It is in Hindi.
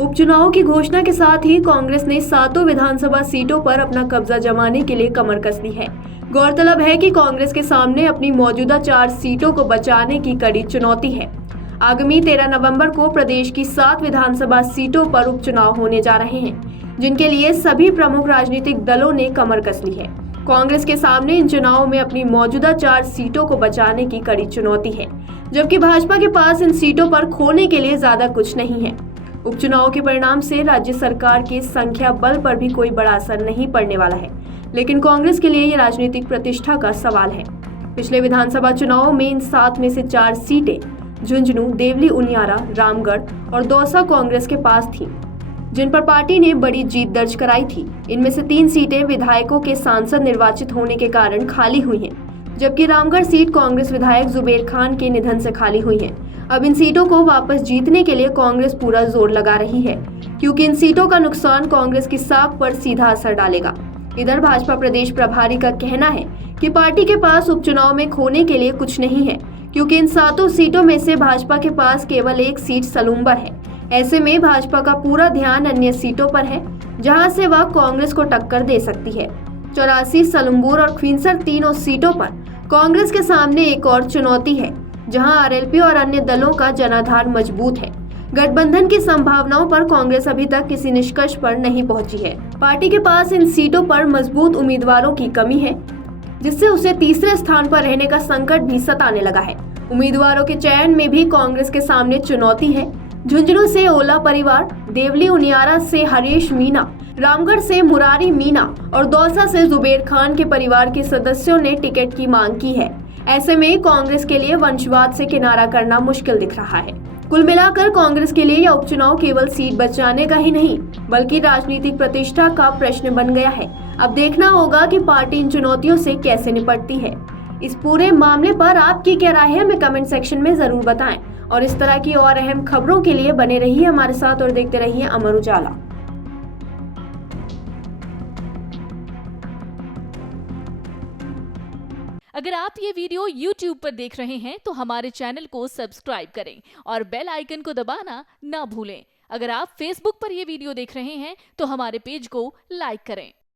उपचुनाव की घोषणा के साथ ही कांग्रेस ने 7 विधानसभा सीटों पर अपना कब्जा जमाने के लिए कमर कस ली है। गौरतलब है कि कांग्रेस के सामने अपनी मौजूदा 4 सीटों को बचाने की कड़ी चुनौती है। आगामी 13 नवंबर को प्रदेश की 7 विधानसभा सीटों पर उपचुनाव होने जा रहे हैं, जिनके लिए सभी प्रमुख राजनीतिक दलों ने कमर कस ली है। कांग्रेस के सामने इन चुनावों में अपनी मौजूदा 4 सीटों को बचाने की कड़ी चुनौती है, जबकि भाजपा के पास इन सीटों पर खोने के लिए ज्यादा कुछ नहीं है। उपचुनाव के परिणाम से राज्य सरकार के संख्या बल पर भी कोई बड़ा असर नहीं पड़ने वाला है, लेकिन कांग्रेस के लिए ये राजनीतिक प्रतिष्ठा का सवाल है। पिछले विधानसभा चुनावों में इन 7 में से 4 सीटें झुंझुनू, देवली उनियारा, रामगढ़ और दौसा कांग्रेस के पास थीं, जिन पर पार्टी ने बड़ी जीत दर्ज कराई थी। इनमें से 3 सीटें विधायकों के सांसद निर्वाचित होने के कारण खाली हुई हैं, जबकि रामगढ़ सीट कांग्रेस विधायक जुबेर खान के निधन से खाली हुई है। अब इन सीटों को वापस जीतने के लिए कांग्रेस पूरा जोर लगा रही है, क्योंकि इन सीटों का नुकसान कांग्रेस की साख पर सीधा असर डालेगा। इधर भाजपा प्रदेश प्रभारी का कहना है कि पार्टी के पास उपचुनाव में खोने के लिए कुछ नहीं है, क्योंकि इन 7 सीटों में से भाजपा के पास केवल 1 सीट सलूम्बर है। ऐसे में भाजपा का पूरा ध्यान अन्य सीटों पर है, जहां से वह कांग्रेस को टक्कर दे सकती है। 84, सलूम्बुर और खींवसर तीनों सीटों पर कांग्रेस के सामने एक और चुनौती है, जहां आरएलपी और अन्य दलों का जनाधार मजबूत है। गठबंधन की संभावनाओं पर कांग्रेस अभी तक किसी निष्कर्ष पर नहीं पहुंची है। पार्टी के पास इन सीटों पर मजबूत उम्मीदवारों की कमी है, जिससे उसे तीसरे स्थान पर रहने का संकट भी सताने लगा है। उम्मीदवारों के चयन में भी कांग्रेस के सामने चुनौती है। झुंझुनू से ओला परिवार, देवली उनियारा से हरीश मीणा, रामगढ़ से मुरारी मीणा और दौसा से जुबेर खान के परिवार के सदस्यों ने टिकट की मांग की है। ऐसे में कांग्रेस के लिए वंशवाद से किनारा करना मुश्किल दिख रहा है। कुल मिलाकर कांग्रेस के लिए यह उपचुनाव केवल सीट बचाने का ही नहीं, बल्कि राजनीतिक प्रतिष्ठा का प्रश्न बन गया है। अब देखना होगा कि पार्टी इन चुनौतियों से कैसे निपटती है। इस पूरे मामले पर आपकी क्या राय है, हमें कमेंट सेक्शन में जरूर बताएं। और इस तरह की और अहम खबरों के लिए बने रहिए हमारे साथ और देखते रहिए अमर उजाला। अगर आप ये वीडियो YouTube पर देख रहे हैं तो हमारे चैनल को सब्सक्राइब करें और बेल आइकन को दबाना ना भूलें। अगर आप Facebook पर ये वीडियो देख रहे हैं तो हमारे पेज को लाइक करें।